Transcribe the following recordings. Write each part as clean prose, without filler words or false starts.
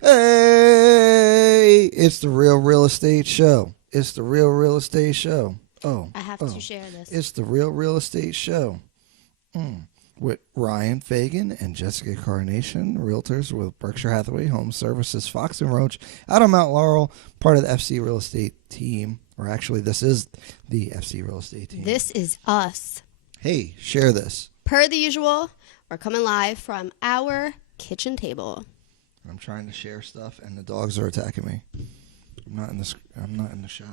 Hey, it's the Real Real Estate Show. It's the Real Real Estate Show. I have to share this. It's the Real Real Estate Show. With Ryan.Fagan and Jessica.Carnation, realtors with Berkshire Hathaway Home Services, Fox and Roach, out of Mount Laurel, part of the FC Real Estate team. Or actually, this is the FC Real Estate team. This is us. Hey, share this. Per the usual, we're coming live from our kitchen table. I'm trying to share stuff, and the dogs are attacking me. I'm not in the shot.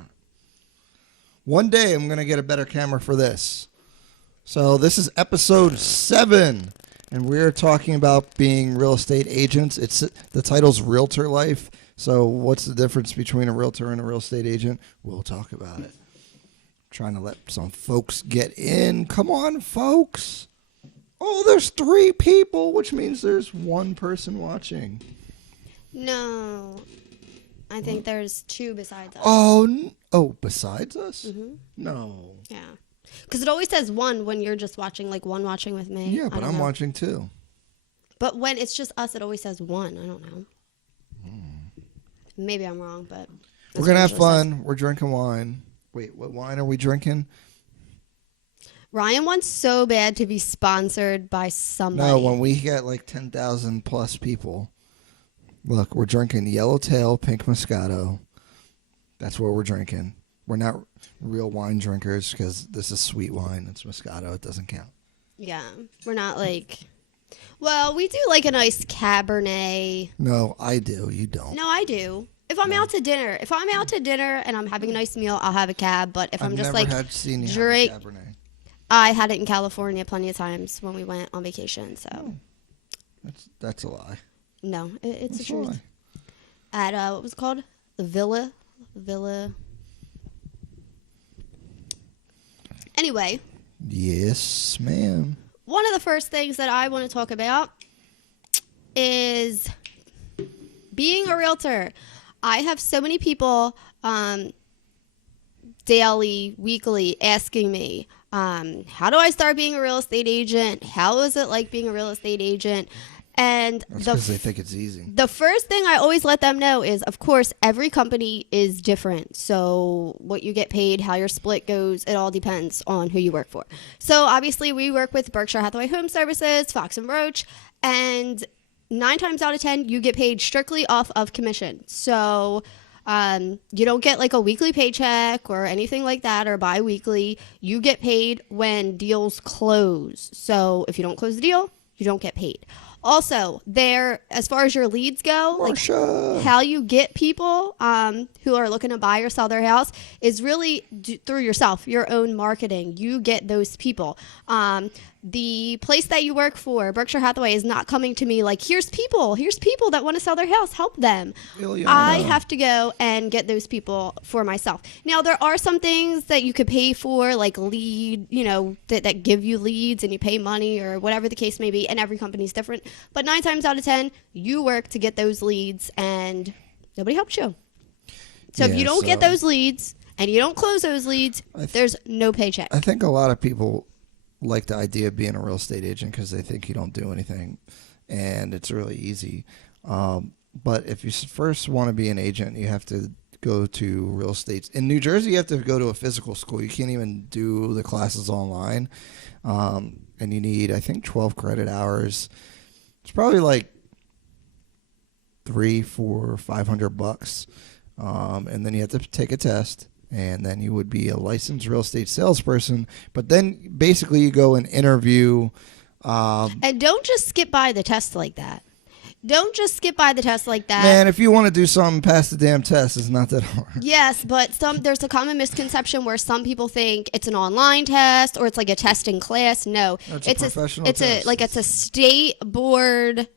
One day, I'm gonna get a better camera for this. So this is episode 7, and we're talking about being real estate agents. The title's Realtor Life. So what's the difference between a realtor and a real estate agent? We'll talk about it. Trying to let some folks get in. Come on, folks. Oh, there's 3 people, which means there's 1 person watching. No. I think there's 2 besides us. Oh, besides us? Mm-hmm. No. Yeah. Because it always says 1 when you're just watching, like 1 watching with me. Yeah, but I'm watching too. But when it's just us, it always says 1. I don't know. Maybe I'm wrong, but... We're going to have fun. We're drinking wine. Wait, what wine are we drinking? Ryan wants so bad to be sponsored by somebody. No, when we get like 10,000 plus people. Look, we're drinking Yellowtail Pink Moscato. That's what we're drinking. We're not real wine drinkers because this is sweet wine. It's Moscato. It doesn't count. Yeah. We're not like... Well, we do like a nice Cabernet. No, I do. You don't. No, I do. If I'm out to dinner and I'm having a nice meal, I'll have a cab. But if I'm just like seen you drink, have a Cabernet. I had it in California plenty of times when we went on vacation. So That's a lie. no, it's the That's a truth. lie. At what was it called? The Villa. Anyway. Yes, ma'am. One of the first things that I want to talk about is being a realtor. I have so many people daily, weekly asking me, how do I start being a real estate agent? How is it like being a real estate agent? And that's because they think it's easy. The first thing I always let them know is, of course, every company is different. So what you get paid, how your split goes, it all depends on who you work for. So obviously we work with Berkshire Hathaway Home Services, Fox and Roach, and 9 times out of 10, you get paid strictly off of commission. So you don't get like a weekly paycheck or anything like that or bi-weekly. You get paid when deals close. So if you don't close the deal, you don't get paid. Also, as far as your leads go, like how you get people who are looking to buy or sell their house is really through yourself, your own marketing. You get those people. The place that you work for, Berkshire Hathaway, is not coming to me like, here's people that want to sell their house, help them. I have to go and get those people for myself. Now, there are some things that you could pay for, like lead, that give you leads and you pay money or whatever the case may be, and every company's different. But 9 times out of 10, you work to get those leads and nobody helps you. So if you don't get those leads and you don't close those leads, there's no paycheck. I think a lot of people like the idea of being a real estate agent because they think you don't do anything and it's really easy. But if you first want to be an agent, you have to go to real estate. In New Jersey, you have to go to a physical school. You can't even do the classes online. And you need, I think, 12 credit hours. It's probably like $300, $400, $500. And then you have to take a test. And then you would be a licensed real estate salesperson. But then basically you go and interview. And don't just skip by the test like that. Man, if you want to do something past the damn test, it's not that hard. Yes, but there's a common misconception where some people think it's an online test or it's like a test in class. No, it's a professional test. It's a state board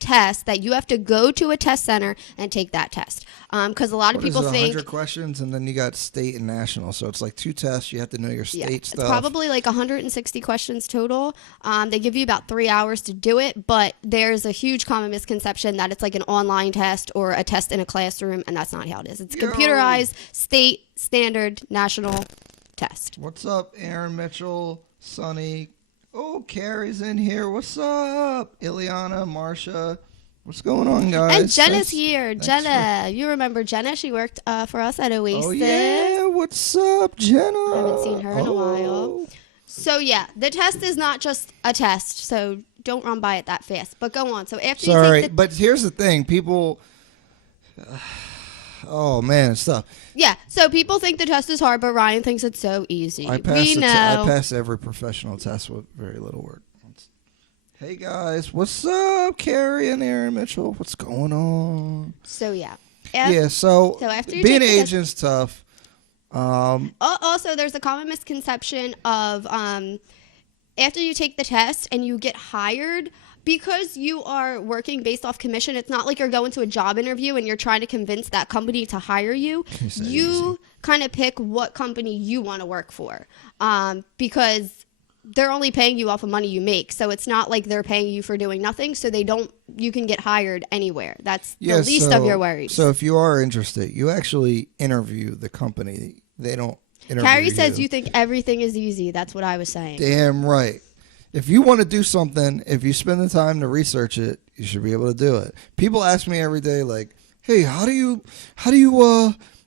test that you have to go to a test center and take that test. Because a lot of people think 100 questions and then you got state and national. So it's like 2 tests. You have to know your state stuff. It's probably like 160 questions total. They give you about 3 hours to do it, but there's a huge common misconception that it's like an online test or a test in a classroom, and that's not how it is. It's computerized, state, standard, national test. What's up, Aaron Mitchell, Sonny? Oh, Carrie's in here. What's up? Ileana, Marsha, What's going on, guys? And Jenna's here. Jenna, you remember Jenna? She worked for us at Oasis. Oh, yeah. What's up, Jenna? I haven't seen her in a while. So, yeah, the test is not just a test, so don't run by it that fast. But go on. So after you take the... but here's the thing. People... oh, man, it's tough. Yeah, so people think the test is hard, but Ryan thinks it's so easy. I pass every professional test with very little work. Hey, guys. What's up, Carrie and Aaron Mitchell? What's going on? So, yeah. So after you being take an agent's tough. Also, there's a common misconception of after you take the test and you get hired, because you are working based off commission, it's not like you're going to a job interview and you're trying to convince that company to hire you. You kind of pick what company you want to work for, because they're only paying you off of money you make. So it's not like they're paying you for doing nothing. So you can get hired anywhere. That's the least of your worries. So if you are interested, you actually interview the company. They don't interview Carrie says you think everything is easy. That's what I was saying. Damn right. If you want to do something, if you spend the time to research it, you should be able to do it. People ask me every day, like, hey, how do you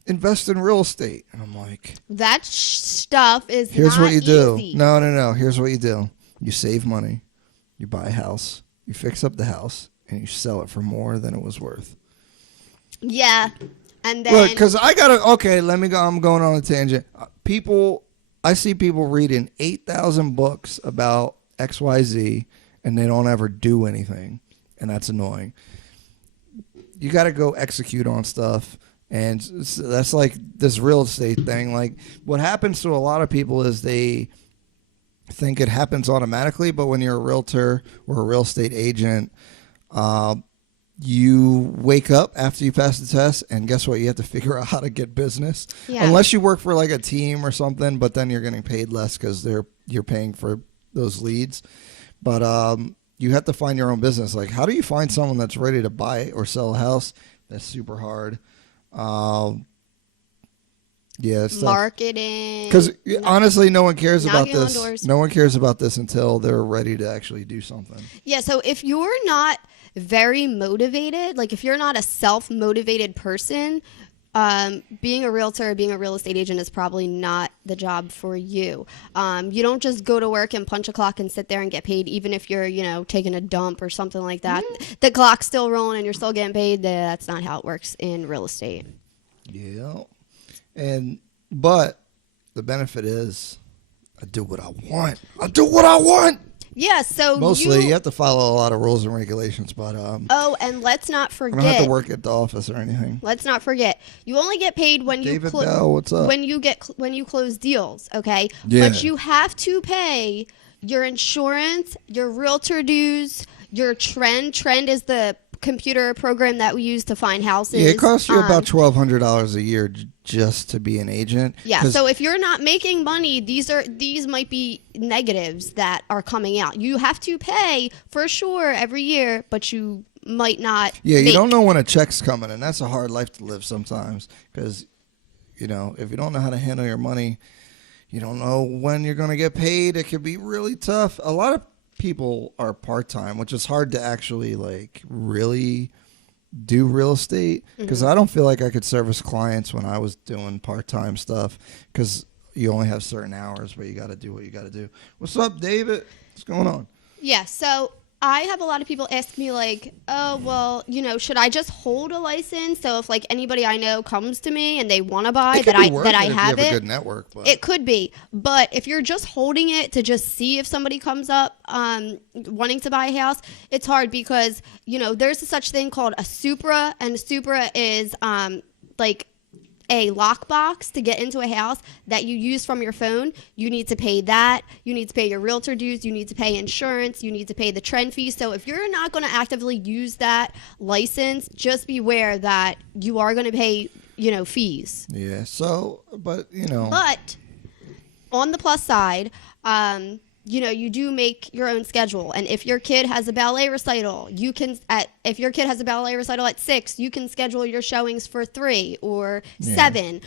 invest in real estate? And I'm like, that stuff is here's not what you easy. do. No. Here's what you do. You save money. You buy a house. You fix up the house. And you sell it for more than it was worth. Yeah. And then... Look, because let me go. I'm going on a tangent. I see people reading 8,000 books about XYZ, and they don't ever do anything. And that's annoying. You got to go execute on stuff. And that's like this real estate thing. Like, what happens to a lot of people is they think it happens automatically, but when you're a realtor or a real estate agent, you wake up after you pass the test, and guess what? You have to figure out how to get business. Yeah. Unless you work for like a team or something, but then you're getting paid less because you're paying for those leads. But you have to find your own business. Like, how do you find someone that's ready to buy or sell a house? That's super hard. It's marketing. Because honestly, no one cares about this. No one cares about this until they're ready to actually do something. Yeah. So if you're not very motivated, like if you're not a self-motivated person, being a realtor or being a real estate agent is probably not the job for you. You don't just go to work and punch a clock and sit there and get paid, even if you're, taking a dump or something like that. Mm-hmm. The clock's still rolling and you're still getting paid. That's not how it works in real estate. Yeah. But the benefit is I do what I want. Yeah, so mostly you have to follow a lot of rules and regulations, but and let's not forget, I don't have to work at the office or anything. Let's not forget, you only get paid when David Bell, what's up? when you close deals, okay? Yeah. But you have to pay your insurance, your realtor dues, your Trend. Trend is the computer program that we use to find houses. Yeah, it costs you about $1,200 a year just to be an agent. Yeah, so if you're not making money, these might be negatives that are coming out. You have to pay for sure every year, but you might not. Yeah, you don't know when a check's coming, and that's a hard life to live sometimes because, if you don't know how to handle your money, you don't know when you're going to get paid. It can be really tough. A lot of people are part-time, which is hard to actually really do real estate because I don't feel like I could service clients when I was doing part-time stuff because you only have certain hours where you got to do what you got to do. What's up, David? What's going on? Yeah, so I have a lot of people ask me should I just hold a license? So if anybody I know comes to me and they want to buy that I have it, a good network, but it could be. But if you're just holding it to just see if somebody comes up wanting to buy a house, it's hard because there's a such thing called a Supra, and a Supra is a lockbox to get into a house that you use from your phone. You need to pay that. You need to pay your realtor dues. You need to pay insurance. You need to pay the Trend fee. So if you're not going to actively use that license, just beware that you are going to pay, fees. Yeah. So, but. But on the plus side, you do make your own schedule. And if your kid has a ballet recital, if your kid has a ballet recital at 6, you can schedule your showings for 3 or 7.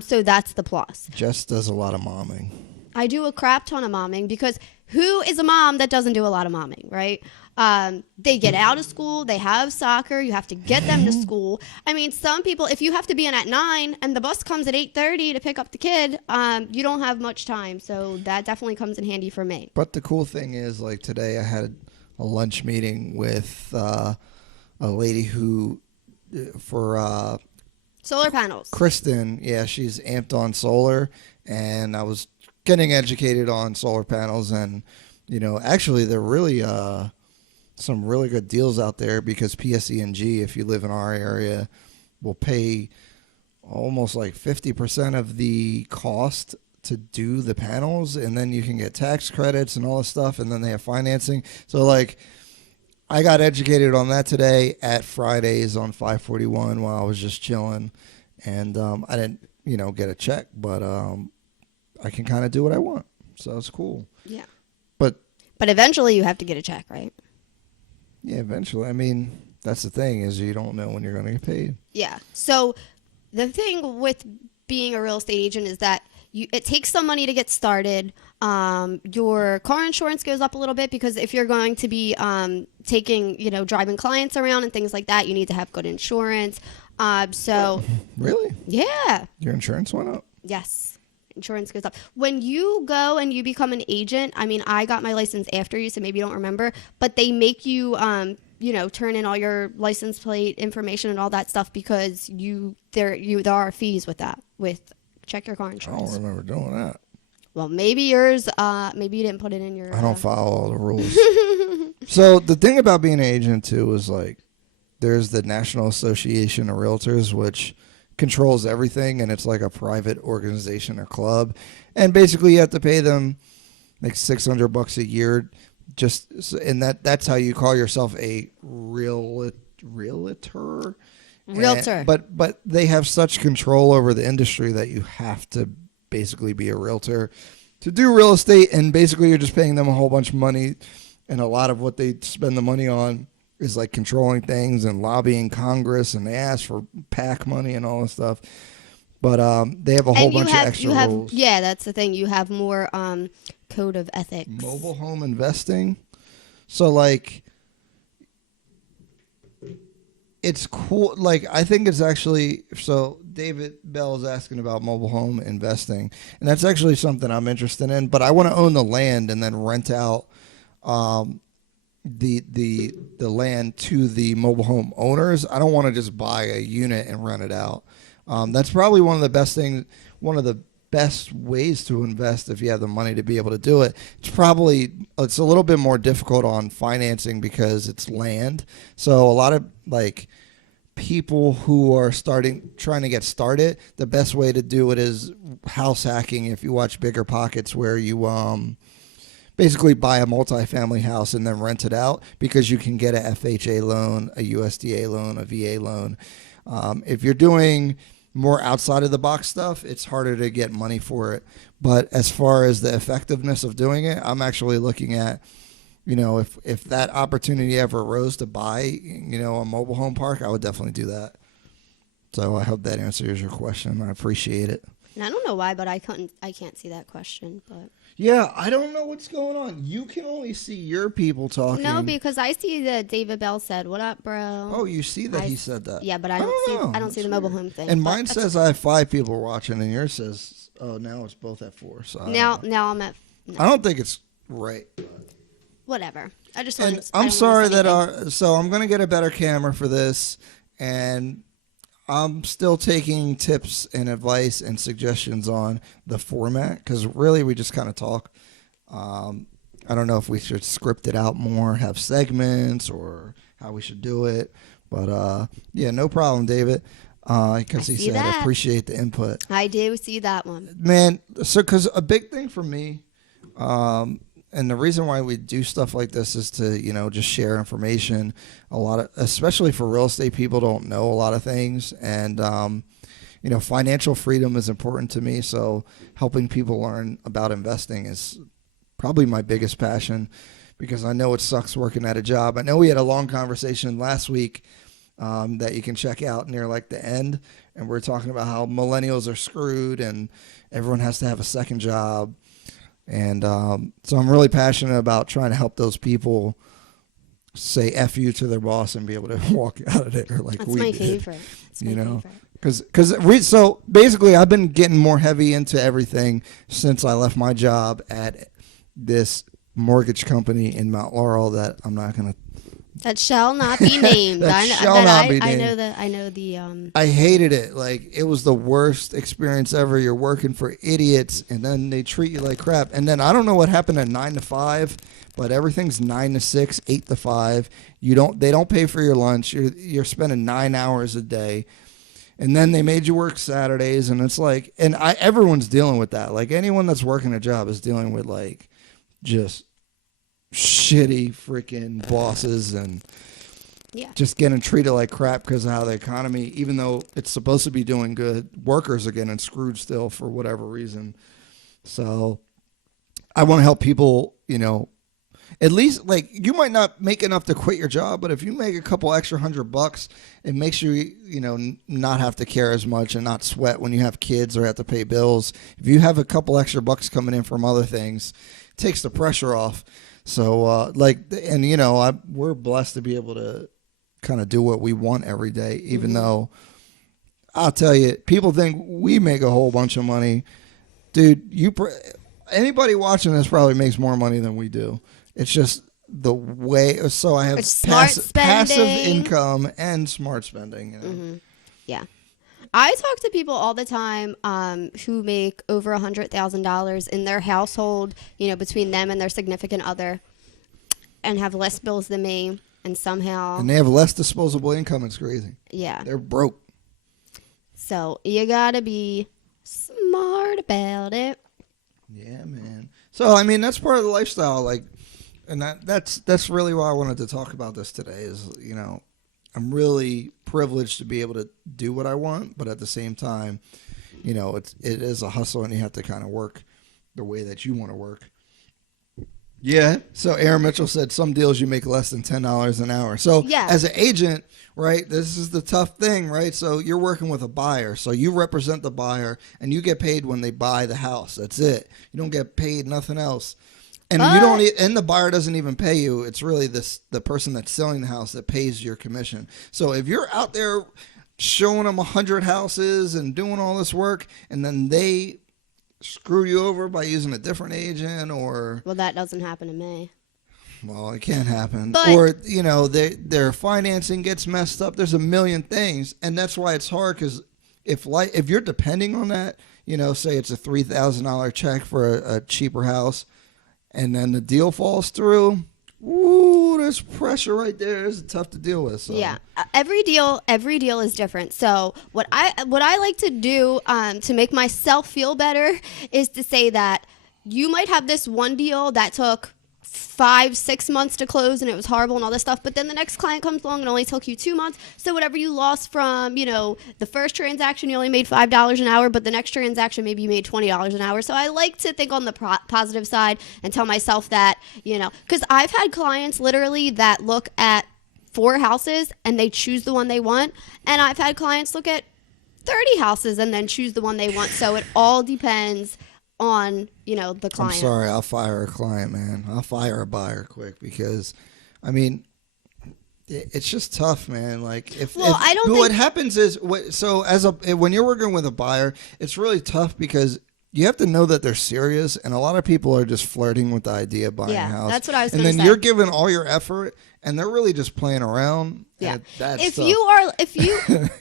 So that's the plus. Jess does a lot of momming. I do a crap ton of momming because who is a mom that doesn't do a lot of momming, right? They get out of school, they have soccer, you have to get them to school. I mean, some people, if you have to be in at 9 and the bus comes at 8:30 to pick up the kid, you don't have much time. So that definitely comes in handy for me. But the cool thing is, like today I had a lunch meeting with a lady who, for Solar panels. Kristen, yeah, she's amped on solar, and I was getting educated on solar panels, and actually they're really some really good deals out there, because PSE&G, if you live in our area, will pay almost like 50% of the cost to do the panels, and then you can get tax credits and all this stuff, and then they have financing. So like, I got educated on that today at Fridays on 541 while I was just chilling, and I didn't get a check, but I can kind of do what I want, so it's cool. Yeah. But eventually you have to get a check, right? Yeah, eventually. I mean, that's the thing, is you don't know when you're going to get paid. Yeah. So the thing with being a real estate agent is that it takes some money to get started. Your car insurance goes up a little bit, because if you're going to be driving clients around and things like that, you need to have good insurance. So Really? Yeah. Your insurance went up? Yes. Insurance goes up. When you go and you become an agent, I mean, I got my license after you, so maybe you don't remember, but they make you, turn in all your license plate information and all that stuff, because there are fees with that, with check your car insurance. I don't remember doing that. Well, maybe yours, maybe you didn't put it in your... I don't follow all the rules. So the thing about being an agent, too, is like, there's the National Association of Realtors, which controls everything, and it's like a private organization or club, and basically you have to pay them like $600 a year, and that's how you call yourself a realtor. But they have such control over the industry that you have to basically be a realtor to do real estate, and basically you're just paying them a whole bunch of money, and a lot of what they spend the money on is like controlling things and lobbying Congress, and they ask for PAC money and all this stuff. But they have a whole bunch of extra rules. Yeah, that's the thing. You have more code of ethics. Mobile home investing. So like, it's cool. Like, I think it's actually, so David Bell is asking about mobile home investing, and that's actually something I'm interested in, but I want to own the land and then rent out the land to the mobile home owners. I don't want to just buy a unit and rent it out. That's probably one of the best ways to invest if you have the money to be able to do it. It's a little bit more difficult on financing because it's land. So a lot of like people who are trying to get started, the best way to do it is house hacking. If you watch Bigger Pockets, where you basically buy a multifamily house and then rent it out, because you can get a FHA loan, a USDA loan, a VA loan. If you're doing more outside of the box stuff, it's harder to get money for it. But as far as the effectiveness of doing it, I'm actually looking at, if that opportunity ever arose to buy, a mobile home park, I would definitely do that. So I hope that answers your question. I appreciate it. And I don't know why, but I can't see that question, but... Yeah, I don't know what's going on. You can only see your people talking. No, because I see that David Bell said, "What up, bro?" Oh, you see that he said that? Yeah, but I don't see the mobile home thing. And mine says I have 5 people watching, and yours says, "Oh, now it's both at 4." So now I'm at. No. I don't think it's right. Whatever. I just wanted. And I'm sorry that so I'm gonna get a better camera for this, and I'm still taking tips and advice and suggestions on the format, because really we just kind of talk. I don't know if we should script it out more, have segments, or how we should do it. But yeah, no problem, David. Because he said, I appreciate the input. I do see that one. Man, so because a big thing for me, and the reason why we do stuff like this is to, just share information. Especially for real estate people, don't know a lot of things. And, financial freedom is important to me. So helping people learn about investing is probably my biggest passion, because I know it sucks working at a job. I know we had a long conversation last week that you can check out near like the end. And we're talking about how millennials are screwed and everyone has to have a second job. And so I'm really passionate about trying to help those people say F you to their boss and be able to walk out of there like That's we my did. favorite. That's my favorite. So basically I've been getting more heavy into everything since I left my job at this mortgage company in Mount Laurel that I'm not going to. That shall not be named. I know the. I hated it. Like, it was the worst experience ever. You're working for idiots, and then they treat you like crap. And then I don't know what happened at 9 to 5, but everything's 9 to 6, 8 to 5. They don't pay for your lunch. You're spending 9 hours a day. And then they made you work Saturdays, and it's like, and everyone's dealing with that. Like, anyone that's working a job is dealing with, like, just shitty freaking bosses and just getting treated like crap because of how the economy, even though it's supposed to be doing good, workers are getting screwed still for whatever reason. So I want to help people, at least, like, you might not make enough to quit your job, but if you make a couple extra $100, it makes you, not have to care as much and not sweat when you have kids or have to pay bills. If you have a couple extra bucks coming in from other things, it takes the pressure off. So, we're blessed to be able to kind of do what we want every day, even though I'll tell you, people think we make a whole bunch of money. Dude, anybody watching this probably makes more money than we do. It's just the way. So I have passive income and smart spending. Yeah. I talk to people all the time who make over $100,000 in their household, between them and their significant other, and have less bills than me, and somehow... And they have less disposable income. It's crazy. Yeah. They're broke. So you got to be smart about it. Yeah, man. So, I mean, that's part of the lifestyle. Like, and that's really why I wanted to talk about this today is, I'm really privileged to be able to do what I want, but at the same time, it is a hustle and you have to kind of work the way that you want to work. Yeah. So Aaron Mitchell said some deals you make less than $10 an hour. So as an agent, right, this is the tough thing, right? So you're working with a buyer. So you represent the buyer and you get paid when they buy the house. That's it. You don't get paid nothing else. And and the buyer doesn't even pay you. It's really the person that's selling the house that pays your commission. So if you're out there showing them 100 houses and doing all this work, and then they screw you over by using a different agent, or that doesn't happen to me. Well, it can happen, or their financing gets messed up. There's a million things, and that's why it's hard. Because if you're depending on that, say it's a $3,000 check for a cheaper house. And then the deal falls through. Ooh, there's pressure right there. It's tough to deal with. So. Yeah, every deal is different. So what I like to do to make myself feel better is to say that you might have this one deal that took 5-6 months to close and it was horrible and all this stuff, but then the next client comes along and only took you 2 months. So whatever you lost from, the first transaction, you only made $5 an hour, but the next transaction, maybe you made $20 an hour. So I like to think on the positive side and tell myself that, because I've had clients literally that look at 4 houses and they choose the one they want. And I've had clients look at 30 houses and then choose the one they want. So it all depends on the client. I'm sorry, I'll fire a client, man. I'll fire a buyer quick because, I mean, it's just tough, man. Like what happens is when you're working with a buyer, it's really tough because you have to know that they're serious, and a lot of people are just flirting with the idea of buying a house. That's what I was going to say. And then you're giving all your effort, and they're really just playing around. Yeah. That's tough.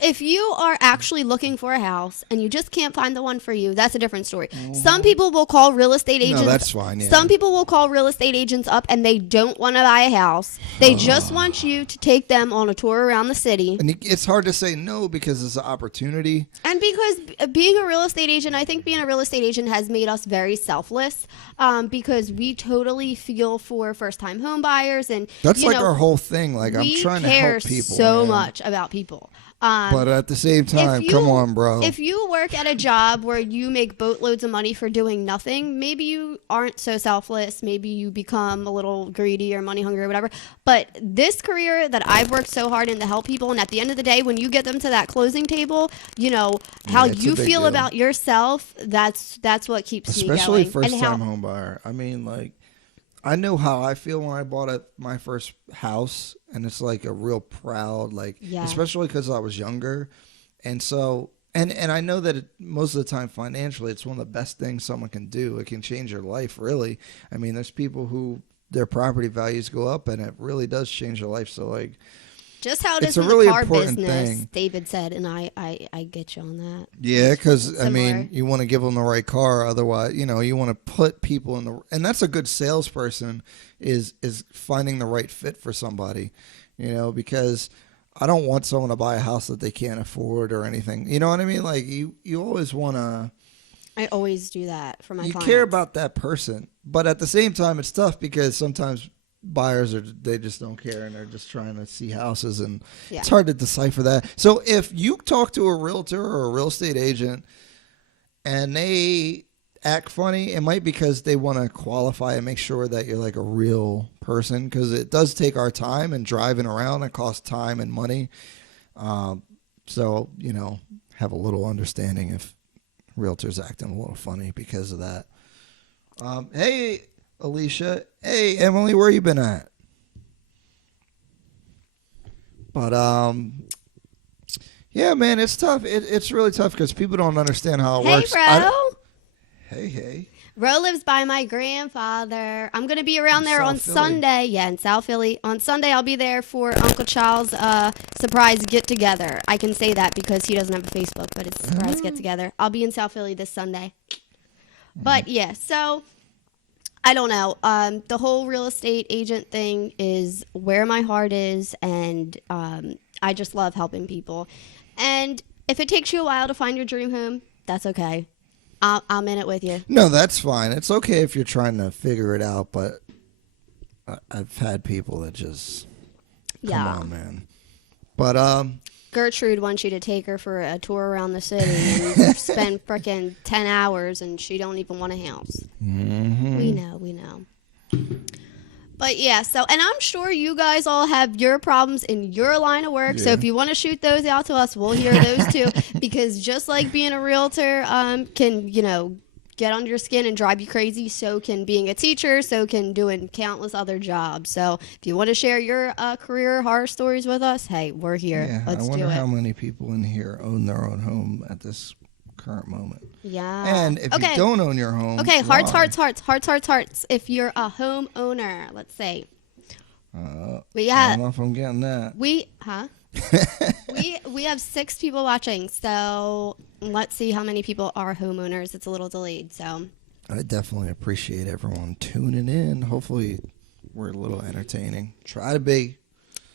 If you are actually looking for a house and you just can't find the one for you, that's a different story. Some people will call real estate agents. No, that's fine. Yeah. Some people will call real estate agents up and they don't want to buy a house. They just want you to take them on a tour around the city. And it's hard to say no because it's an opportunity. And because being a real estate agent, I think being a real estate agent has made us very selfless because we totally feel for first-time home buyers. And that's like our whole thing. Like, I'm trying to help people so much about people. But at the same time, come on, bro. If you work at a job where you make boatloads of money for doing nothing, maybe you aren't so selfless. Maybe you become a little greedy or money hungry or whatever. But this career that I've worked so hard in to help people, and at the end of the day, when you get them to that closing table, how you feel about yourself, that's what keeps me going. Especially first-time home buyer. I mean, like, I know how I feel when I bought my first house, and it's like a real proud, like, Yeah. especially because I was younger. And so, and I know that most of the time financially, it's one of the best things someone can do. It can change your life, really. I mean, there's people who their property values go up, and it really does change their life. So, like, Just how it it's is a in really the car important business, thing. David said, and I get you on that. Yeah, because, I mean, Similar. you want to give them the right car. Otherwise, you know, you want to put people in the, and that's a good salesperson is finding the right fit for somebody, you know, because I don't want someone to buy a house that they can't afford or anything. You know what I mean? Like, you always want to, I always do that for my you clients. care about that person. But at the same time, it's tough because sometimes buyers they just don't care, and they're just trying to see houses, and Yeah. it's hard to decipher that. So if you talk to a realtor or a real estate agent and they act funny, it might be because they want to qualify and make sure that you're like a real person, because it does take our time, and driving around, it costs time and money. So, you know, have a little understanding if realtors acting a little funny because of that. Hey, Alicia. Hey, Emily, where you been at? But yeah, man, it's tough. It's really tough because people don't understand how it Hey, works. Ro. Hey. Ro lives by my grandfather. I'm going to be around In there South on Philly? Sunday. Yeah, in South Philly. On Sunday, I'll be there for Uncle Charles' surprise get-together. I can say that because he doesn't have a Facebook, but it's a surprise get-together. I'll be in South Philly this Sunday. But, yeah, so I don't know. The whole real estate agent thing is where my heart is, and I just love helping people. And if it takes you a while to find your dream home, that's okay. I'm in it with you. No, that's fine. It's okay if you're trying to figure it out, but I've had people that just come on, man. But Gertrude wants you to take her for a tour around the city and spend frickin' 10 hours, and she don't even want a house. mhm. We know. But yeah, so, and I'm sure you guys all have your problems in your line of work. So Yeah. if you want to shoot those out to us, we'll hear those too. Because just like being a realtor can, you know, get under your skin and drive you crazy, so can being a teacher, so can doing countless other jobs. So if you want to share your career horror stories with us, hey, we're here. Yeah, Let's I wonder do it. how many people in here own their own home at this current moment. Yeah. And if you don't own your home, Okay, hearts. why? If you're a homeowner, let's say. I We don't know if I'm getting that. we have 6 people watching, so let's see how many people are homeowners. It's a little delayed, so. I definitely appreciate everyone tuning in. Hopefully, we're a little entertaining. Try to be.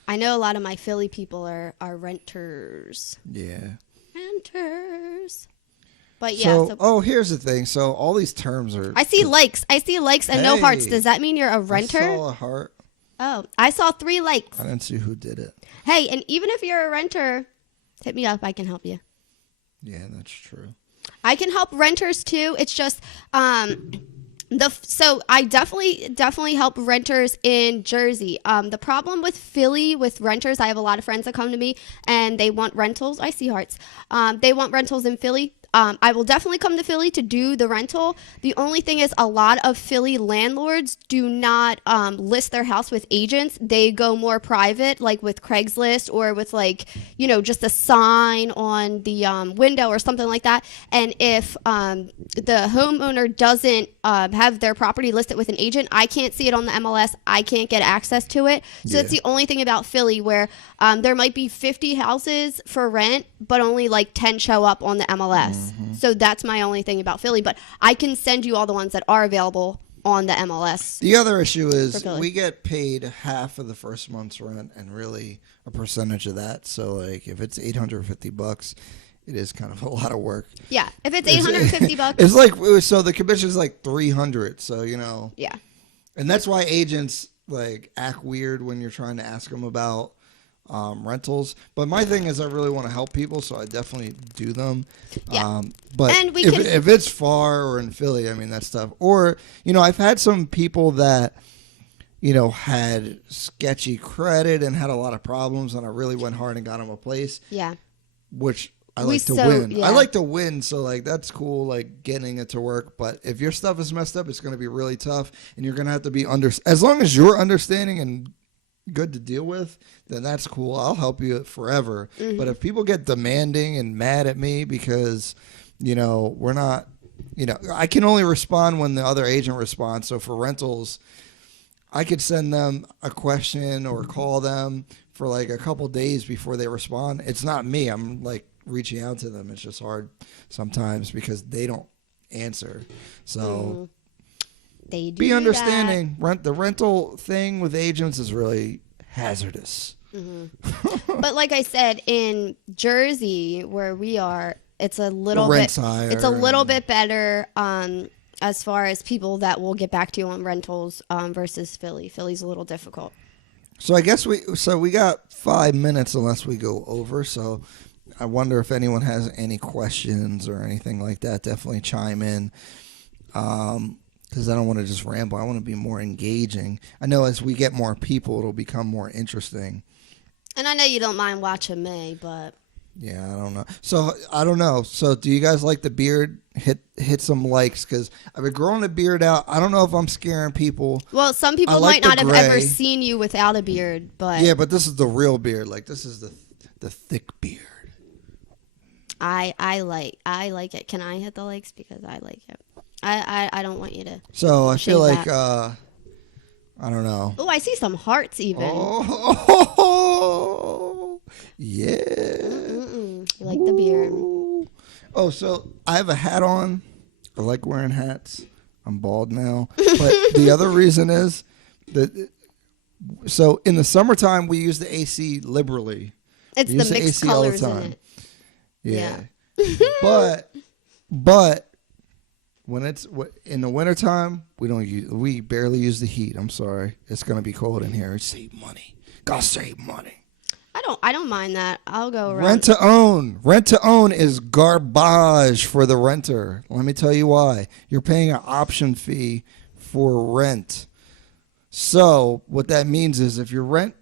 I know a lot of my Philly people are renters. Yeah. Renters. But yeah, So, here's the thing. So, all these terms are. I see likes and no hearts. Hey, Does that mean you're a renter? I saw a heart. Oh, I saw 3 likes. I didn't see who did it. Hey, and even if you're a renter, hit me up. I can help you. Yeah, that's true. I can help renters too. It's just so I definitely help renters in Jersey. The problem with Philly with renters, I have a lot of friends that come to me and they want rentals. I see hearts. They want rentals in Philly. I will definitely come to Philly to do the rental. The only thing is a lot of Philly landlords do not list their house with agents. They go more private, like with Craigslist or with like, you know, just a sign on the window or something like that. And if the homeowner doesn't have their property listed with an agent, I can't see it on the MLS. I can't get access to it. So that's the only thing about Philly where there might be 50 houses for rent, but only like 10 show up on the MLS. So that's my only thing about Philly, but I can send you all the ones that are available on the MLS. The other issue is Philly. we get paid half of the first month's rent and really a percentage of that. So, like, if it's $850, it is kind of a lot of work. Yeah, if it's $850, It's like, so the commission is like $300. So, you know. yeah. And that's why agents, like, act weird when you're trying to ask them about rentals. But my thing is I really want to help people, so I definitely do them. Yeah. But And we if it's far or in Philly, I mean, that's tough. Or, you know, I've had some people that, you know, had sketchy credit and had a lot of problems, and I really went hard and got them a place. Yeah. Which, I like to win. Yeah. I like to win, so like that's cool, like getting it to work. But if your stuff is messed up, it's going to be really tough, and you're going to have to be as long as you're understanding and good to deal with, then that's cool. I'll help you forever. Mm-hmm. But if people get demanding and mad at me because, we're not, I can only respond when the other agent responds. So for rentals, I could send them a question or call them for like a couple days before they respond. It's not me. I'm like reaching out to them. It's just hard sometimes because they don't answer. So they do be understanding. The rental thing with agents is really hazardous. Mm-hmm. But like I said, in Jersey where we are, it's a little bit higher. It's a little bit better as far as people that will get back to you on rentals versus Philly. Philly's a little difficult. So I guess we got 5 minutes unless we go over. So I wonder if anyone has any questions or anything like that. Definitely chime in because I don't want to just ramble. I want to be more engaging. I know as we get more people, it'll become more interesting. And I know you don't mind watching me, but... Yeah, I don't know. So, I don't know. So, do you guys like the beard? Hit some likes because I've been growing the beard out. I don't know if I'm scaring people. Well, some people might not have ever seen you without a beard, but... Yeah, but this is the real beard. Like, this is the thick beard. I like it. Can I hit the likes? Because I like it. I don't want you to... So, I feel like... I don't know. Oh, I see some hearts even. Oh, yeah. You like the beard. Oh, so I have a hat on. I like wearing hats. I'm bald now. But the other reason is that, so in the summertime, we use the AC liberally. It's the mixed colors in it. Yeah. But when it's in the wintertime, we barely use the heat. I'm sorry. It's going to be cold in here. Save money. Gotta save money. I don't mind that. I'll go around. Rent to own. Rent to own is garbage for the renter. Let me tell you why. You're paying an option fee for rent. So what that means is if your rent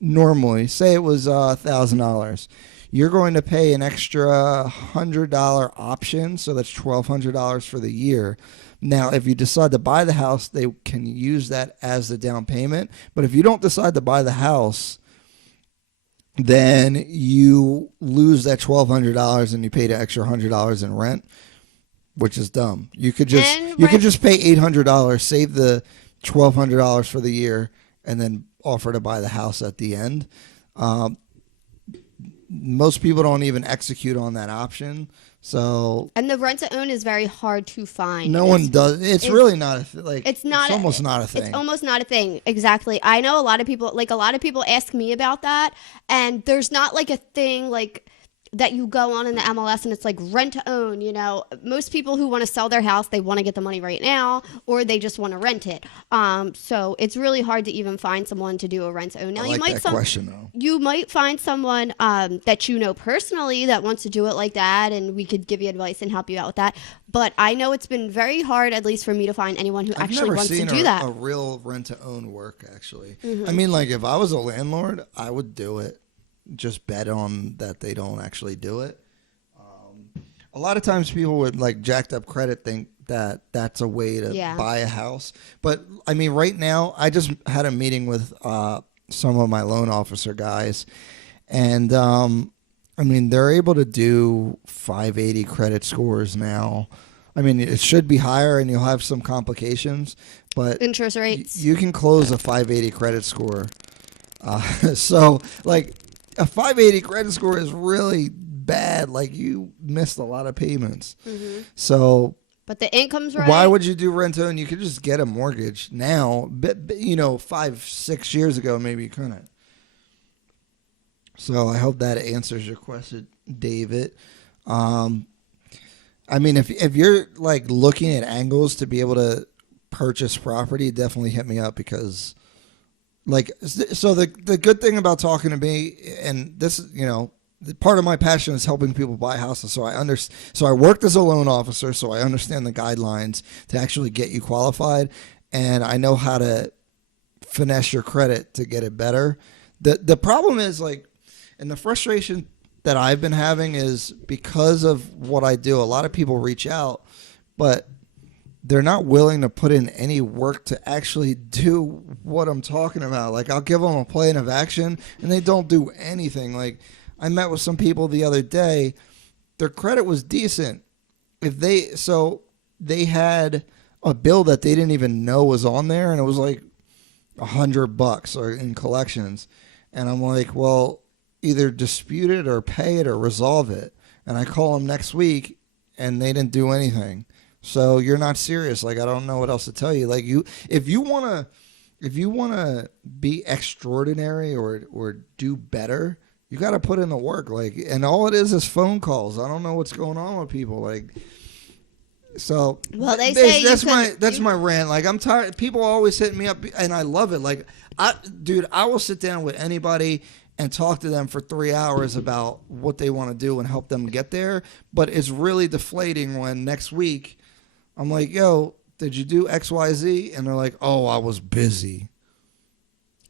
normally, say it was $1,000, you're going to pay an extra $100 option. So that's $1,200 for the year. Now, if you decide to buy the house, they can use that as the down payment. But if you don't decide to buy the house, then you lose that $1,200 and you pay the extra $100 in rent, which is dumb. You could just pay $800, save the $1,200 for the year, and then offer to buy the house at the end. Most people don't even execute on that option. And the rent to own is very hard to find. No one does. It's really not a thing. It's almost not a thing. It's almost not a thing. Exactly. I know a lot of people ask me about that, and there's not like a thing like that you go on in the MLS and it's like rent to own. Most people who want to sell their house, they want to get the money right now, or they just want to rent it. So it's really hard to even find someone to do a rent to own. Now I like that question though. You might find someone that you know personally that wants to do it like that, and we could give you advice and help you out with that. But I know it's been very hard, at least for me, to find anyone who actually wants to do that. I've never seen a real rent to own work actually. Mm-hmm. I mean, like if I was a landlord, I would do it. Just bet on that they don't actually do it. A lot of times people with like jacked up credit think that that's a way to buy a house. But I mean, right now, I just had a meeting with some of my loan officer guys, and I mean, they're able to do 580 credit scores now. I mean, it should be higher, and you'll have some complications, but interest rates. You can close a 580 credit score. So like. A 580 credit score is really bad. Like you missed a lot of payments. Mm-hmm. So, but the income's right. Why would you do rent to own? You could just get a mortgage now. But 5-6 years ago, maybe you couldn't. So I hope that answers your question, David. I mean, if you're like looking at angles to be able to purchase property, definitely hit me up because. Like, so the good thing about talking to me, and this, part of my passion is helping people buy houses. So I worked as a loan officer, so I understand the guidelines to actually get you qualified, and I know how to finesse your credit to get it better. The problem is like, and the frustration that I've been having is because of what I do. A lot of people reach out, but they're not willing to put in any work to actually do what I'm talking about. Like, I'll give them a plan of action, and they don't do anything. Like, I met with some people the other day. Their credit was decent. They had a bill that they didn't even know was on there, and it was like $100 or in collections. And I'm like, well, either dispute it or pay it or resolve it. And I call them next week, and they didn't do anything. So you're not serious. Like, I don't know what else to tell you. Like, if you wanna be extraordinary or do better, you got to put in the work. Like, and all it is phone calls. I don't know what's going on with people. Like, so well, they say that's my rant. Like, I'm tired. People always hit me up, and I love it. Like, I will sit down with anybody and talk to them for 3 hours about what they want to do and help them get there. But it's really deflating when next week I'm like, yo, did you do X, Y, Z? And they're like, oh, I was busy.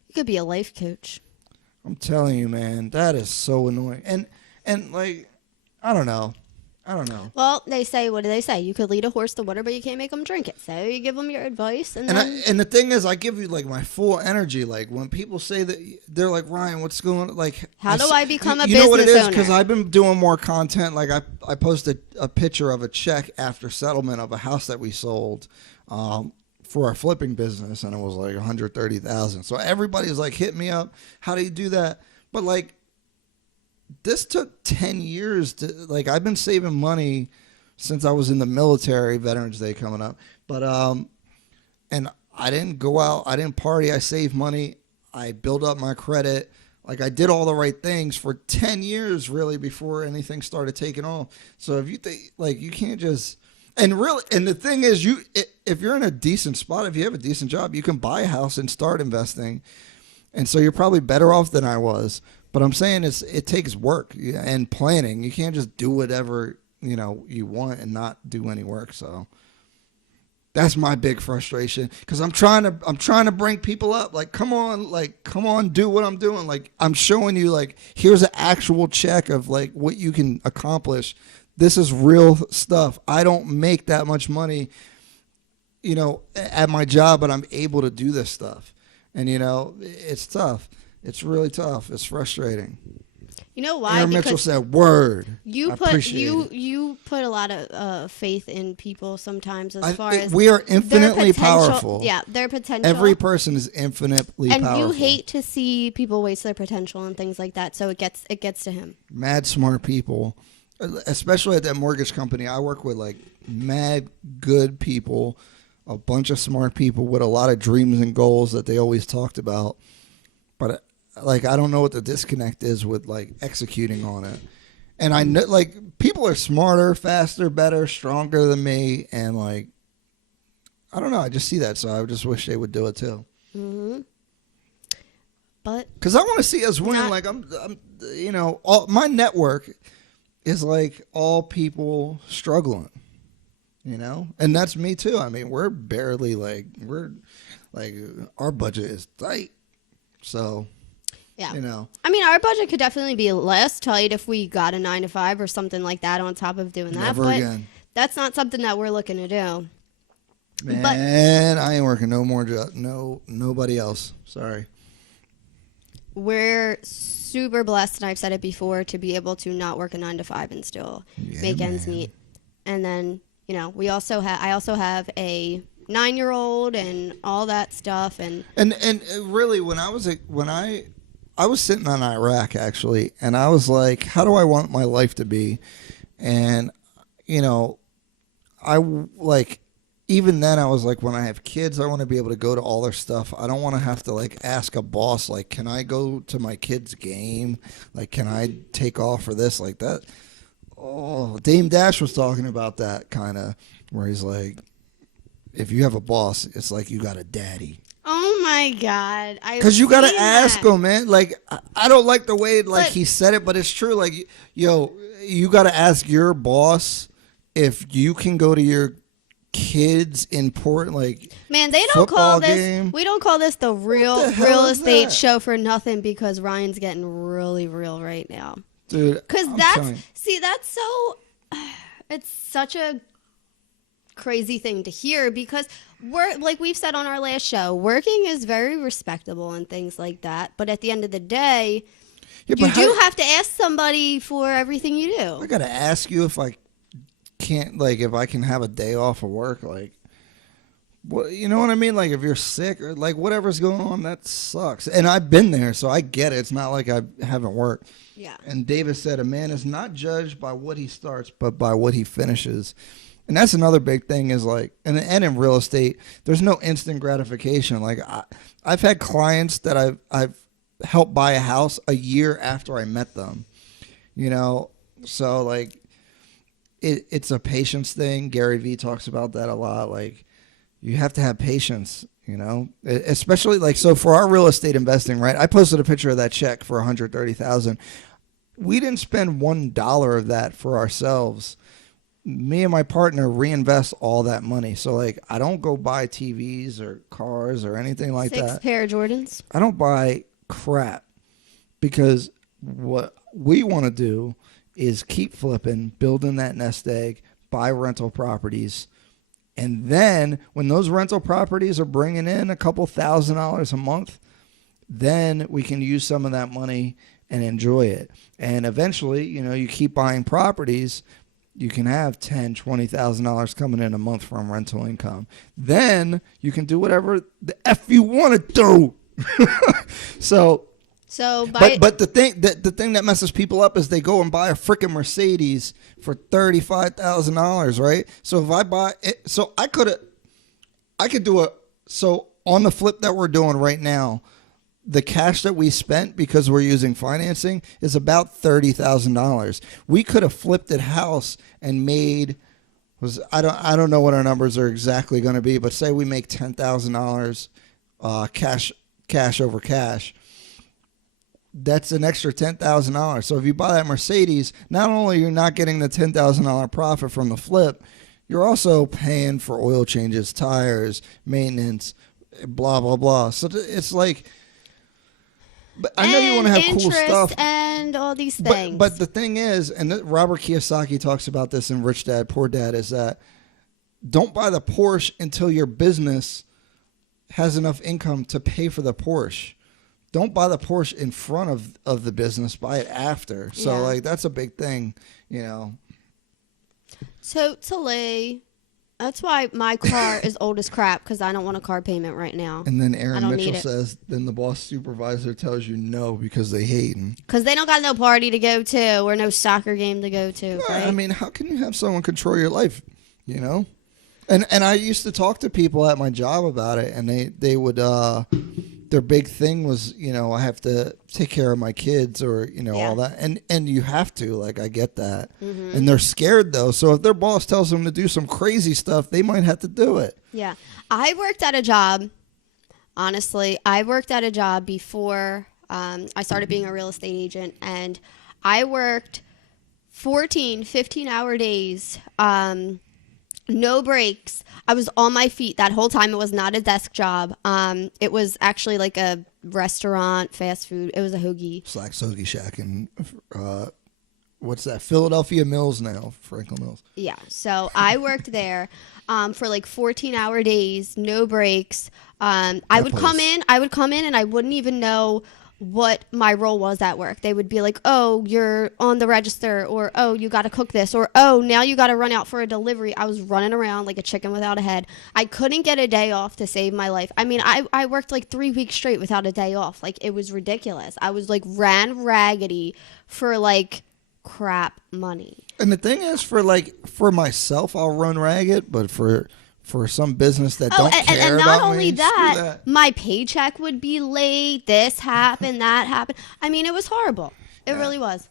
You could be a life coach. I'm telling you, man, that is so annoying. And like, I don't know. Well, they say, what do they say? You could lead a horse to water, but you can't make them drink it. So you give them your advice. And the thing is, I give you like my full energy. Like, when people say that, they're like, Ryan, what's going on? Like, how do I become a business owner? You know what it is? Because I've been doing more content. Like, I posted a picture of a check after settlement of a house that we sold for our flipping business, and it was like $130,000. So everybody's like, hit me up. How do you do that? But like, this took 10 years to, like, I've been saving money since I was in the military, Veterans Day coming up. But, and I didn't go out, I didn't party, I saved money, I built up my credit. Like, I did all the right things for 10 years, really, before anything started taking off. So if you think, like, you can't just, and the thing is, if you're in a decent spot, if you have a decent job, you can buy a house and start investing. And so you're probably better off than I was. But I'm saying it takes work and planning. You can't just do whatever, you want and not do any work. So that's my big frustration, because I'm trying to bring people up. Like, come on, do what I'm doing. Like, I'm showing you, like, here's an actual check of like what you can accomplish. This is real stuff. I don't make that much money, at my job, but I'm able to do this stuff. And it's tough. It's really tough. It's frustrating. You know why? Aaron Mitchell said, "Word." You put a lot of faith in people sometimes, as far as we are infinitely powerful. Yeah, their potential. Every person is infinitely powerful. And you hate to see people waste their potential and things like that. So it gets to him. Mad smart people, especially at that mortgage company. I work with like mad good people, a bunch of smart people with a lot of dreams and goals that they always talked about, but. Like, I don't know what the disconnect is with, like, executing on it. And I know, like, people are smarter, faster, better, stronger than me. And, like, I don't know. I just see that. So I just wish they would do it, too. Mm-hmm. But. Because I want to see us win. Like, I'm my network is, like, all people struggling, And that's me, too. I mean, we're barely, our budget is tight. So. Yeah. I mean, our budget could definitely be less tight if we got a 9-to-5 or something like that on top of doing that. Never again. That's not something that we're looking to do. Man, I ain't working no more job. No, nobody else. Sorry. We're super blessed, and I've said it before, to be able to not work a 9-to-5 and still make ends meet. And then, I also have a 9-year-old and all that stuff. And really, when I was sitting on Iraq, actually, and I was like, how do I want my life to be? And, even then I was like, when I have kids, I want to be able to go to all their stuff. I don't want to have to, like, ask a boss, like, can I go to my kid's game? Like, can I take off for this? Like that. Oh, Dame Dash was talking about that kind of, where he's like, if you have a boss, it's like you got a daddy. Oh my God! Because you gotta ask him, man. Like, I don't like the way he said it, but it's true. Like, you gotta ask your boss if you can go to your kids' important, like, man. They don't call this. Game. We don't call this the real estate show for nothing, because Ryan's getting really real right now. Dude, Because I'm that's telling you. that's so. It's such a crazy thing to hear because we're like we've said on our last show, working is very respectable and things like that. But at the end of the day, Yeah, you but do have to ask somebody for everything you do. I gotta ask you if I can't, like, if I can have a day off of work, like, what, you know what I mean? Like, if you're sick or like whatever's going on, that sucks. And I've been there, so I get it. It's not like I haven't worked. Yeah. And Davis said, a man is not judged by what he starts, but by what he finishes. And that's another big thing is like, and in real estate, there's no instant gratification. Like I've had clients that I've helped buy a house a year after I met them, you know? So like it's a patience thing. Gary Vee talks about that a lot. Like you have to have patience, you know, especially like, so for our real estate investing, right? I posted a picture of that check for $130,000. We didn't spend $1 of that for ourselves. Me and my partner reinvest all that money. So like, I don't go buy TVs or cars or anything like that. 6 pair of Jordans. I don't buy crap because what we want to do is keep flipping, building that nest egg, buy rental properties. And then when those rental properties are bringing in a couple $1,000s a month, then we can use some of that money and enjoy it. And eventually, you know, you keep buying properties, you can have $10,000, $20,000 coming in a month from rental income. Then you can do whatever the F you want to do. But the thing that messes people up is they go and buy a freaking Mercedes for $35,000, right? So if I buy it, so I could do so on the flip that we're doing right now, the cash that we spent because we're using financing is about $30,000. We could have flipped that house and made I don't know what our numbers are exactly going to be, but say we make $10,000 cash over cash. That's an extra $10,000. So if you buy that Mercedes, not only you're not getting the $10,000 profit from the flip, you're also paying for oil changes, tires, maintenance, blah blah blah. So it's like, but I know you want to have cool stuff and all these things. But the thing is, and Robert Kiyosaki talks about this in Rich Dad Poor Dad, is that don't buy the Porsche until your business has enough income to pay for the Porsche. Don't buy the Porsche in front of the business. Buy it after. So like that's a big thing, you know. Totally. That's why my car is old as crap because I don't want a car payment right now. And then Aaron Mitchell says, then the boss supervisor tells you no because they hate him. Because they don't got no party to go to or no soccer game to go to. Yeah, right? I mean, how can you have someone control your life, you know? And I used to talk to people at my job about it, and they would their big thing was, you know, I have to take care of my kids or, you know, all that. And you have to, like, I get that. Mm-hmm. And they're scared, though. So if their boss tells them to do some crazy stuff, they might have to do it. Yeah. I worked at a job, honestly. I worked at a job before I started being a real estate agent. And I worked 15-hour days, no breaks. I was on my feet that whole time. It was not a desk job. It was actually like a restaurant, fast food. It was a hoagie. Slack's Hoagie Shack in, what's that? Philadelphia Mills now, Franklin Mills. Yeah. So I worked there for like 14-hour days, no breaks. I would come in and I wouldn't even know what my role was at work. They would be like, oh, you're on the register, or oh, you got to cook this, or oh, now you got to run out for a delivery. I was running around like a chicken without a head. I couldn't get a day off to save my life. I mean, I worked like 3 weeks straight without a day off. Like, it was ridiculous. I was like ran raggedy for like crap money. And the thing is, for myself, I'll run ragged, but for some business that don't care and about not only me, that, my paycheck would be late. This happened, that happened. I mean, it was horrible. It really was.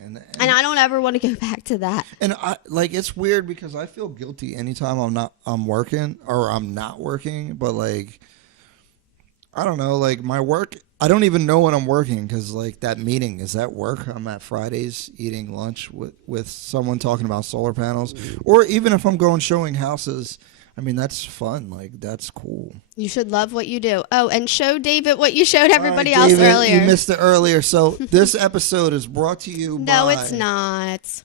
And I don't ever want to go back to that. And I like, it's weird because I feel guilty anytime I'm working or I'm not working. But like, I don't know, like my work, I don't even know when I'm working because like that meeting is at work. I'm at Fridays eating lunch with someone talking about solar panels, or even if I'm going showing houses, I mean, that's fun. Like, that's cool. You should love what you do. Oh, and show David what you showed everybody All right, else David, earlier. You missed it earlier. So this episode is brought to you by... No, it's not.